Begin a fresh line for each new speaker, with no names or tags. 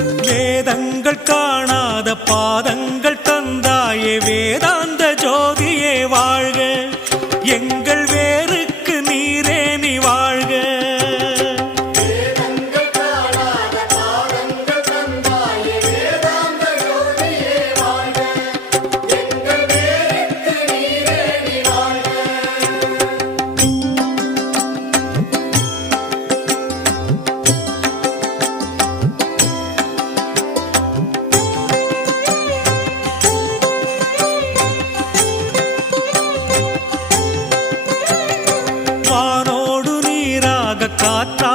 வேதங்கள் காணாத பாதங்கள் தந்தாயே வேதாந்த ஜோதியே வாழ்க. எங்கள் வேருக்கு நீர் i ta